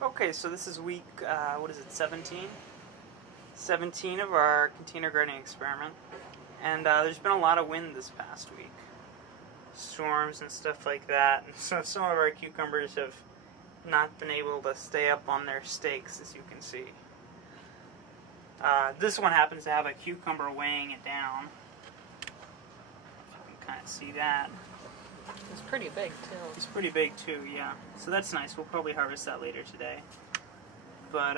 Okay, so this is week, what is it, 17? 17 of our container gardening experiment. And there's been a lot of wind this past week. Storms and stuff like that. And so some of our cucumbers have not been able to stay up on their stakes, as you can see. This one happens to have a cucumber weighing it down. You can kind of see that. It's pretty big, too. It's pretty big, too, yeah. So that's nice. We'll probably harvest that later today. But,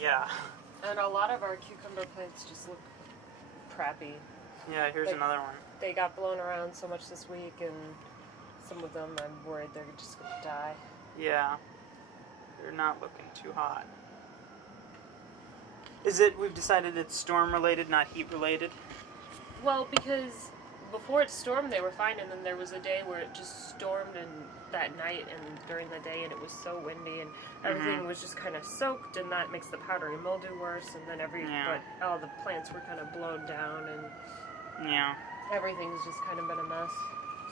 yeah. And a lot of our cucumber plants just look crappy. Yeah, here's another one. They got blown around so much this week, and some of them, I'm worried they're just going to die. Yeah. They're not looking too hot. Is it, we've decided it's storm-related, not heat-related? Well, because before it stormed, they were fine, and then there was a day where it just stormed that night and during the day, and it was so windy, and everything was just kind of soaked, and that makes the powdery mildew worse, and then but all the plants were kind of blown down, and everything's just kind of been a mess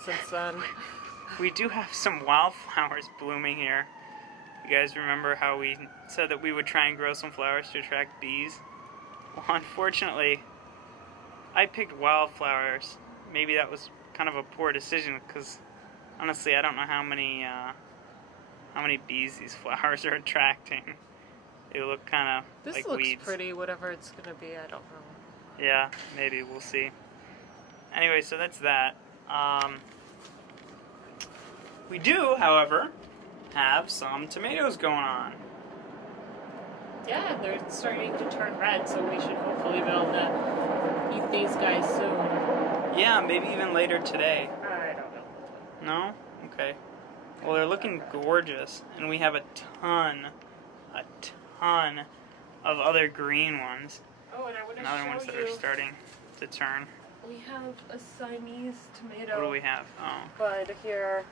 since then. We do have some wildflowers blooming here. You guys remember how we said that we would try and grow some flowers to attract bees? Well, unfortunately, I picked wildflowers. Maybe that was kind of a poor decision, because honestly, I don't know how many bees these flowers are attracting. They look kind of like weeds. This looks pretty, whatever it's going to be, I don't know. Yeah, maybe, we'll see. Anyway, so that's that. We do, however, have some tomatoes going on. Yeah, they're starting to turn red, so we should hopefully be able to eat these guys soon. Yeah, maybe even later today. I don't know. No? Okay. Well, they're looking gorgeous, and we have a ton of other green ones. Oh, and I want to and other ones that are starting to turn. We have a Siamese tomato. What do we have? Oh. Bud here,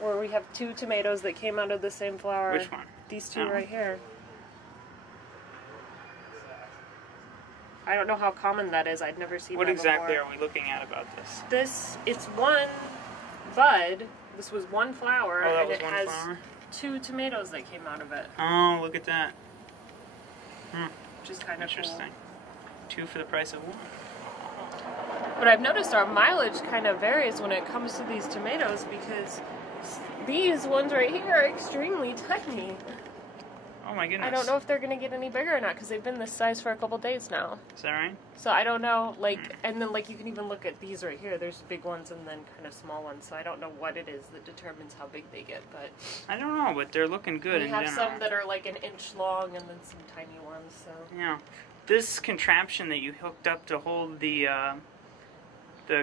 where we have two tomatoes that came out of the same flower. Which one? These two right here. I don't know how common that is. I'd never seen that before. What exactly are we looking at about this? It's one bud. This was one flower, and it has two tomatoes that came out of it. Oh, look at that. Which is kind of interesting. Cool. 2 for the price of 1. But I've noticed our mileage kind of varies when it comes to these tomatoes, because these ones right here are extremely tiny. Oh my goodness. I don't know if they're going to get any bigger or not, because they've been this size for a couple days now. Is that right? So I don't know, and then you can even look at these right here. There's big ones and then kind of small ones, so I don't know what it is that determines how big they get, but... I don't know, but they're looking good in general. We have some that are like an inch long and then some tiny ones, so... Yeah. This contraption that you hooked up to hold the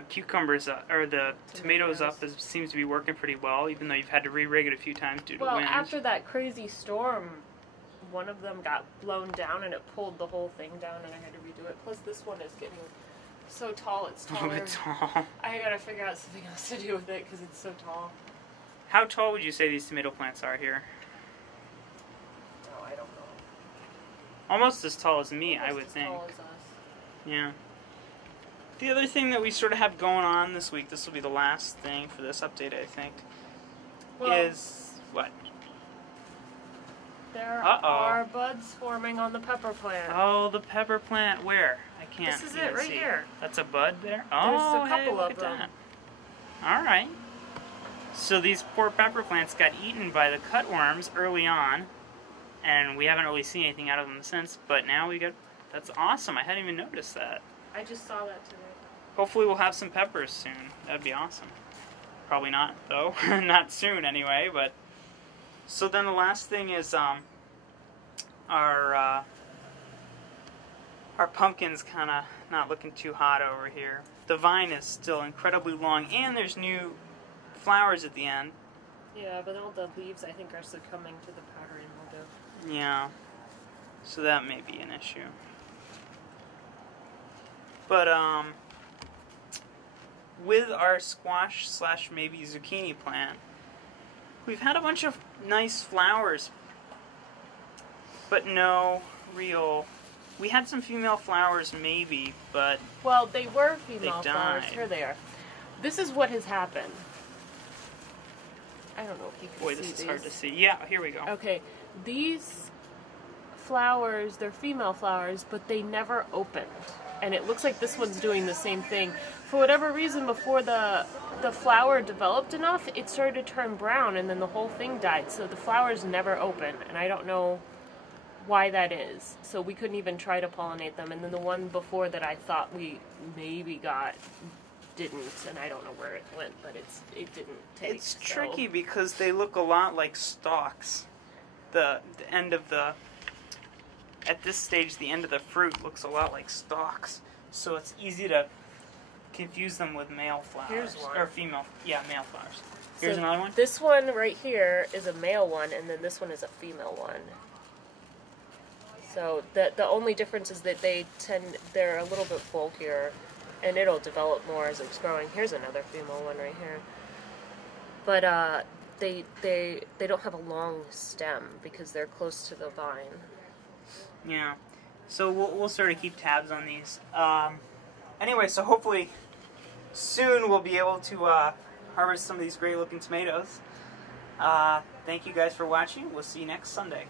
cucumbers up, or the tomatoes up, seems to be working pretty well, even though you've had to re-rig it a few times due to wind. Well, after that crazy storm, one of them got blown down and it pulled the whole thing down, and I had to redo it. Plus, this one is getting so tall, it's taller. A bit tall. I gotta figure out something else to do with it because it's so tall. How tall would you say these tomato plants are here? Oh, I don't know. Almost as tall as me, I would think. Almost as tall as us. Yeah. The other thing that we sort of have going on this week, this will be the last thing for this update, I think, is what? There are buds forming on the pepper plant. Oh, the pepper plant. Where? I can't. This is it, right here. That's a bud there? Oh, there's a couple of them. Alright. So these poor pepper plants got eaten by the cutworms early on, and we haven't really seen anything out of them since, but now we got... That's awesome. I hadn't even noticed that. I just saw that today. Hopefully we'll have some peppers soon. That'd be awesome. Probably not, though. Not soon, anyway, but... So then the last thing is our pumpkin's kind of not looking too hot over here. The vine is still incredibly long, and there's new flowers at the end. Yeah, but all the leaves, I think, are succumbing to the powdery mildew. Yeah, so that may be an issue. But with our squash / maybe zucchini plant, we've had a bunch of nice flowers, but no real... We had some female flowers, maybe, but... Well, they were female they flowers. died. Here they are. This is what has happened. I don't know if you can Boy, see this is these. hard to see. Yeah, here we go. Okay, these flowers, they're female flowers, but they never opened. And it looks like this one's doing the same thing. For whatever reason, before the flower developed enough, it started to turn brown, and then the whole thing died. So the flowers never open, and I don't know why that is. So we couldn't even try to pollinate them. And then the one before that I thought we maybe got didn't, and I don't know where it went, but it didn't take. It's tricky because they look a lot like stalks. The end of the, at this stage, the end of the fruit looks a lot like stalks. So it's easy to confuse them with male flowers. Here's one. Or female, yeah, male flowers. Here's another one. This one right here is a male one, and then this one is a female one. So the only difference is that they're a little bit bulkier, and it'll develop more as it's growing. Here's another female one right here. But they don't have a long stem because they're close to the vine. Yeah. So we'll sort of keep tabs on these. Anyway, so hopefully soon we'll be able to harvest some of these great looking tomatoes. Thank you guys for watching. We'll see you next Sunday.